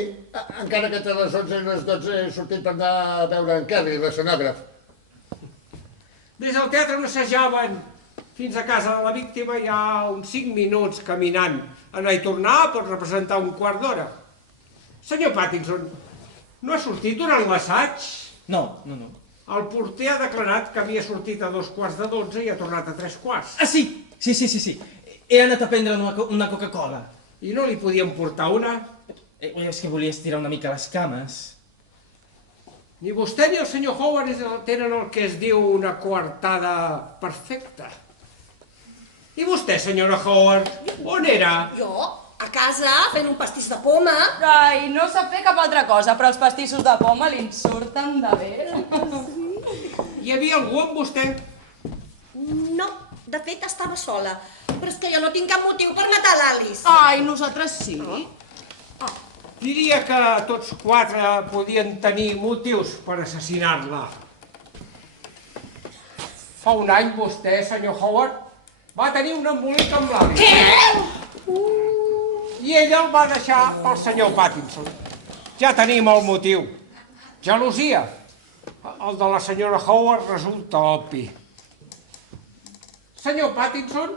encara que entre les 11 i les 12 he sortit per anar a veure en Kelly, l'escenògraf. Des del teatre on assajaven fins a casa de la víctima hi ha uns 5 minuts caminant. Anar i tornar pot representar un quart d'hora. Senyor Pattinson, no ha sortit durant l'assaig? No. El porter ha declarat que havia sortit a 11:15 i ha tornat a 3:15. Ah, sí. He anat a prendre una Coca-Cola. I no li podien portar una? És que volia estirar una mica les cames. Ni vostè ni el senyor Howard tenen el que es diu una coartada perfecta. I vostè, senyora Howard, on era? Jo, a casa, fent un pastís de poma. Ai, no sap fer cap altra cosa, però els pastissos de poma li surten de bé. Hi havia algú amb vostè? No, de fet estava sola. Però és que jo no tinc cap motiu per matar l'Alice. Ai, nosaltres sí. Diria que tots 4 podien tenir motius per assassinar-la. Fa un any vostè, senyor Howard, va tenir un embolic amb l'Alice. Què? I ella el va deixar pel senyor Pattinson. Ja tenim el motiu. Gelosia. El de la senyora Howard resulta obvi. Senyor Pattinson,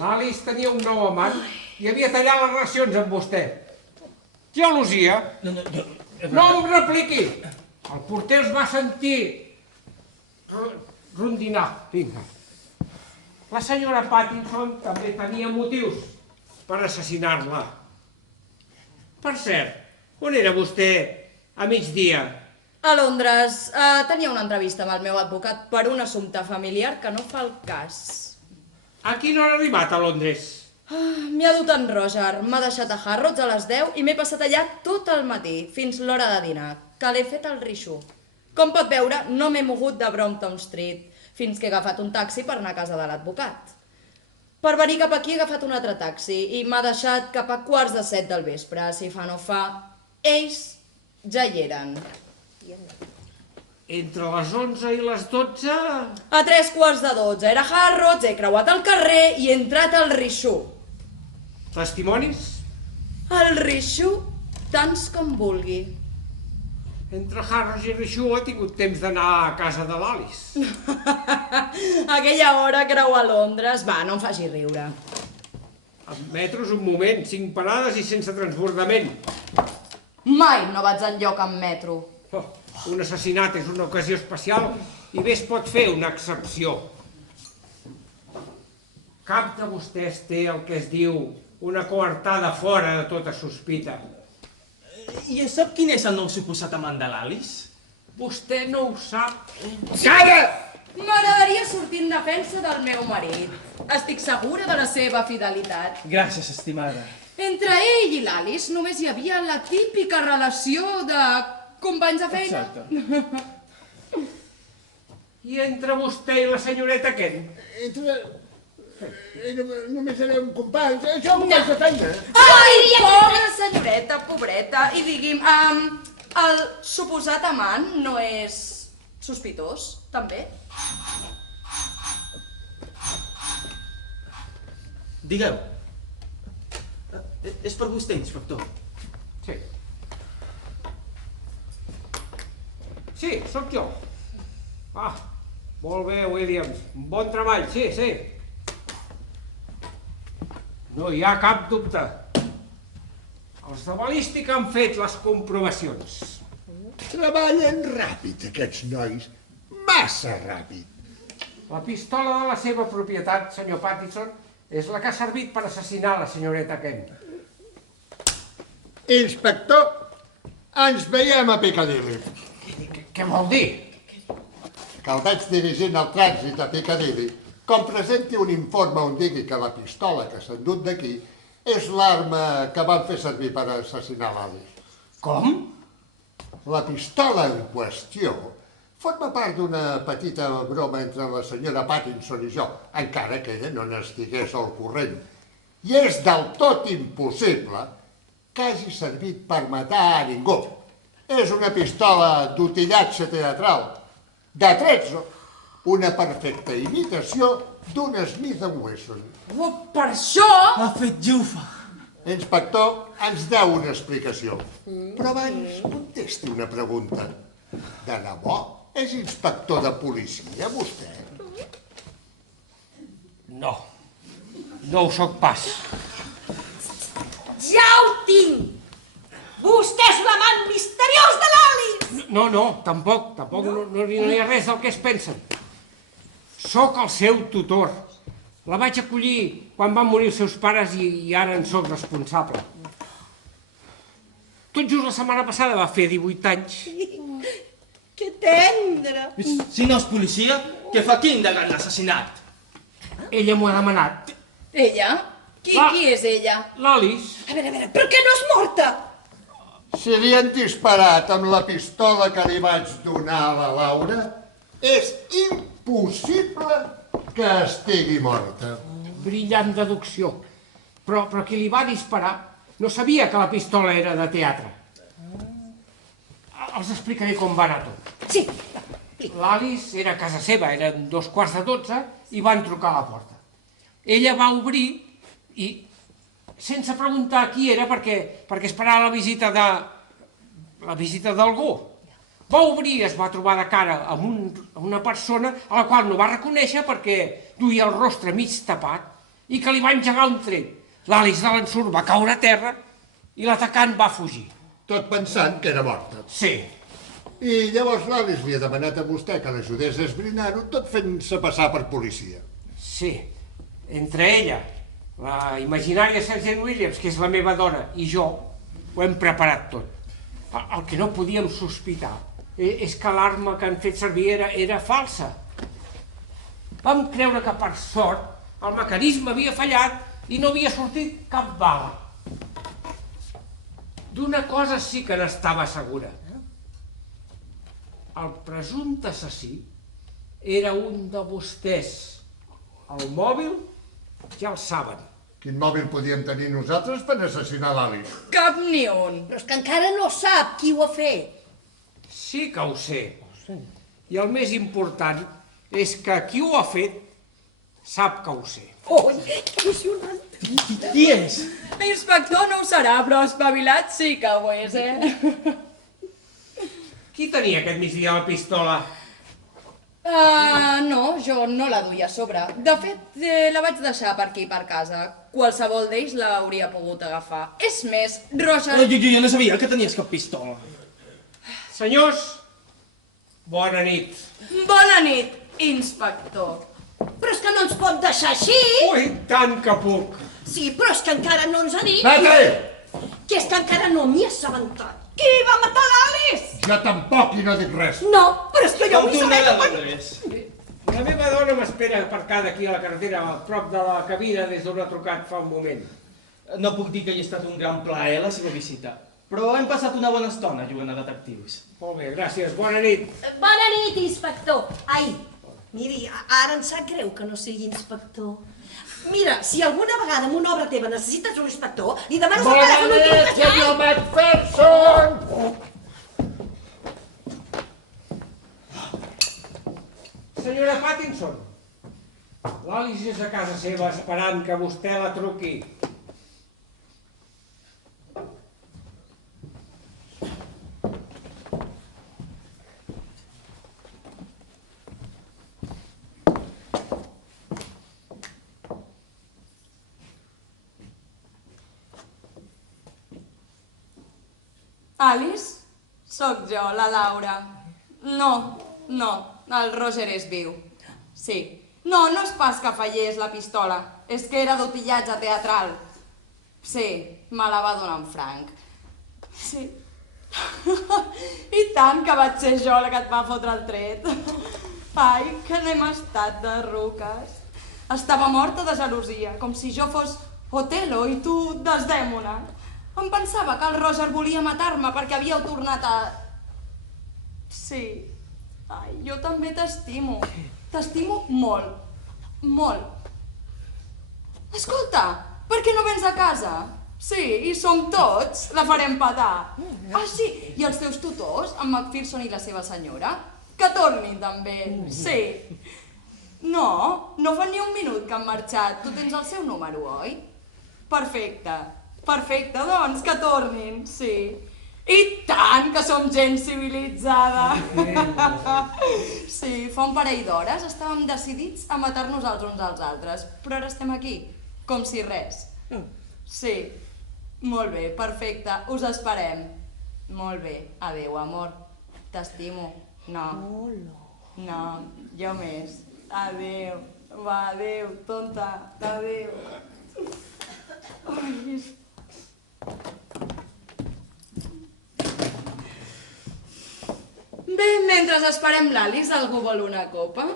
l'Alice tenia un nou amant i havia tallat les relacions amb vostè. Gelosia. No em repliqui. El porter es va sentir rondinar. Vinga. La senyora Pattinson també tenia motius per assassinar-la. Per cert, on era vostè a migdia? A Londres tenia una entrevista amb el meu advocat per un assumpte familiar que no fa el cas. A quina hora ha arribat a Londres? M'hi ha dut en Roger, m'ha deixat a Harrods a les 10 i m'he passat allà tot el matí, fins l'hora de dinar, que l'he fet al rixo. Com pot veure, no m'he mogut de Brompton Street, fins que he agafat un taxi per anar a casa de l'advocat. Per venir cap aquí he agafat un altre taxi i m'ha deixat cap a 6:45 del vespre. Si fa no fa, ells ja hi eren. Entre les 11 i les 12... A 3:15. Era Harrods, he creuat el carrer i he entrat al rixo. Testimonis? El rixo, tants com vulgui. Entre Harrods i Rixó he tingut temps d'anar a casa de l'Alice. Aquella hora creuar Londres, va, no em faci riure. Amb metros un moment, 5 parades i sense transbordament. Mai no vaig enlloc amb metro. Oh, un assassinat és una ocasió especial i bé es pot fer una excepció. Cap de vostès té el que es diu una coartada fora de tota sospita. I sap quin és el nou suposat amant de l'Alice? Vostè no ho sap. Calla! M'agradaria sortir en defensa del meu marit. Estic segura de la seva fidelitat. Gràcies, estimada. Entre ell i l'Alice només hi havia la típica relació de companys de feina. Exacte. I entre vostè i la senyoreta Kent? Només érem companys, això ho vaig de feina. Ai, pobra senyoreta, pobreta. I digui'm, el suposat amant no és sospitós, també? Digueu. És per vostè, inspector. Sí. Sí, sóc jo. Ah, molt bé, Williams. Bon treball, sí, sí. No hi ha cap dubte. Els de balística han fet les comprovacions. Treballen ràpid, aquests nois. Massa ràpid. La pistola de la seva propietat, senyor Pattinson, és la que ha servit per assassinar la senyoreta Kent. Inspector, ens veiem a Piccadilly. Què vol dir? Que el veig dirigint el trànsit a Piccadilly. Com presenti un informe on digui que la pistola que s'ha endut d'aquí és l'arma que van fer servir per assassinar l'Alice. Com? La pistola en qüestió forma part d'una petita broma entre la senyora Pattinson i jo, encara que ella no n'estigués al corrent. I és del tot impossible que hagi servit per matar a ningú. És una pistola d'utillatge teatral, de trezzo, una perfecta imitació d'un Smith & Wesson. Oh, per això... Ha fet llufa. Inspector, ens deu una explicació. Però abans contesti una pregunta. De debò és inspector de policia, vostè? No. No ho sóc pas. Ja ho tinc! Vostè és l'amant misteriós de l'Alice! No, tampoc no hi ha res del que es pensen. Sóc el seu tutor. La vaig acollir quan van morir els seus pares i ara en sóc responsable. Tot just la setmana passada va fer 18 anys. Que tendre! Si no és policia, què fa aquí indagant l'assassinat? Ella m'ho ha demanat. Ella? Qui és ella? L'Alice. A veure, per què no és morta? Si li han disparat amb la pistola que li vaig donar a la Laura, és impossible que estigui morta. Brillant deducció. Però qui li va disparar no sabia que la pistola era de teatre. Els explicaré com va anar tot. Sí. L'Alice era a casa seva, eren 2:15 i van trucar a la porta. ella va obrir i, sense preguntar qui era, perquè esperava la visita d'algú, va obrir i es va trobar de cara amb una persona a la qual no va reconèixer perquè duia el rostre mig tapat i que li va engegar un tret. L'Alice de l'ensurt va caure a terra i l'atacant va fugir. Tot pensant que era morta. Sí. I llavors l'Alice li ha demanat a vostè que l'ajudés a esbrinar-ho, tot fent-se passar per policia. Sí, entre ella, la imaginària Sergeant Williams, que és la meva dona, i jo, ho hem preparat tot. El que no podíem sospitar és que l'arma que han fet servir era falsa. Vam creure que, per sort, el mecanisme havia fallat i no havia sortit cap bala. D'una cosa sí que n'estava segura. El presumpte assassí era un de vostès. El mòbil ja el saben. Quin mòbil podíem tenir nosaltres per assassinar l'Alice? Cap ni un. Però és que encara no sap qui ho ha fet. Sí que ho sé. I el més important és que qui ho ha fet sap que ho sé. Oh, que il·lusionant. Qui és? L'inspector no ho serà, però espavilat sí que ho és, Qui tenia aquest migdia la pistola? No, jo no la duia a sobre. De fet, la vaig deixar per aquí, per casa. Qualsevol d'ells l'hauria pogut agafar. És més, Roger... Jo no sabia que tenies cap pistola. Senyors, bona nit. Bona nit, inspector. Però és que no ens pot deixar així. Ui, tant que puc. Sí, però és que encara no ens ha dit. Vete! Que és que encara no m'hi he assabentat. Qui va matar l'Alice? Jo tampoc i no dic res. No, però és que jo Com vull tornarà saber... a Londres? La meva dona m'espera aparcada aquí a la carretera, a prop de la cabina des d'on ha trucat fa un moment. No puc dir que hagi estat un gran plaer la seva visita, però hem passat una bona estona jugant a detectius. Molt bé, gràcies, bona nit. Bona nit, inspector. Ai, miri, ara em sap greu que no sigui inspector. Mira, si alguna vegada en una obra teva necessites un inspector, li demanes al telèfon un tio que senyor Macpherson! Senyora Pattinson, l'Alice és a casa seva esperant que vostè la truqui. Alice? Sóc jo, la Laura. No, el Roger és viu. Sí. No és pas que fallés la pistola, és que era d'utillatge teatral. Sí, me la va donar en Frank. Sí. I tant que vaig ser jo la que et va fotre el tret. Ai, que n'hem estat de ruques. Estava morta de gelosia, com si jo fos Otelo i tu Desdèmona. Em pensava que el Roger volia matar-me perquè havíeu tornat a... Sí. Ai, jo també t'estimo. T'estimo molt. Molt. Escolta, per què no vens a casa? Sí, i som tots. La farem petar. Ah, sí, i els teus tutors, en McPherson i la seva senyora? Que tornin també. Sí. No fa ni un minut que han marxat. Tu tens el seu número, oi? Perfecte. Perfecte, doncs, que tornin, sí. I tant que som gent civilitzada. Sí, fa un parell d'hores estàvem decidits a matar-nos els uns als altres, però ara estem aquí, com si res. Sí, molt bé, perfecte, us esperem. Molt bé, adeu, amor, t'estimo. No, jo més. Adeu, va, adeu, tonta, adeu. Ai, bé, mentre esperem l'Alice, algú vol una copa?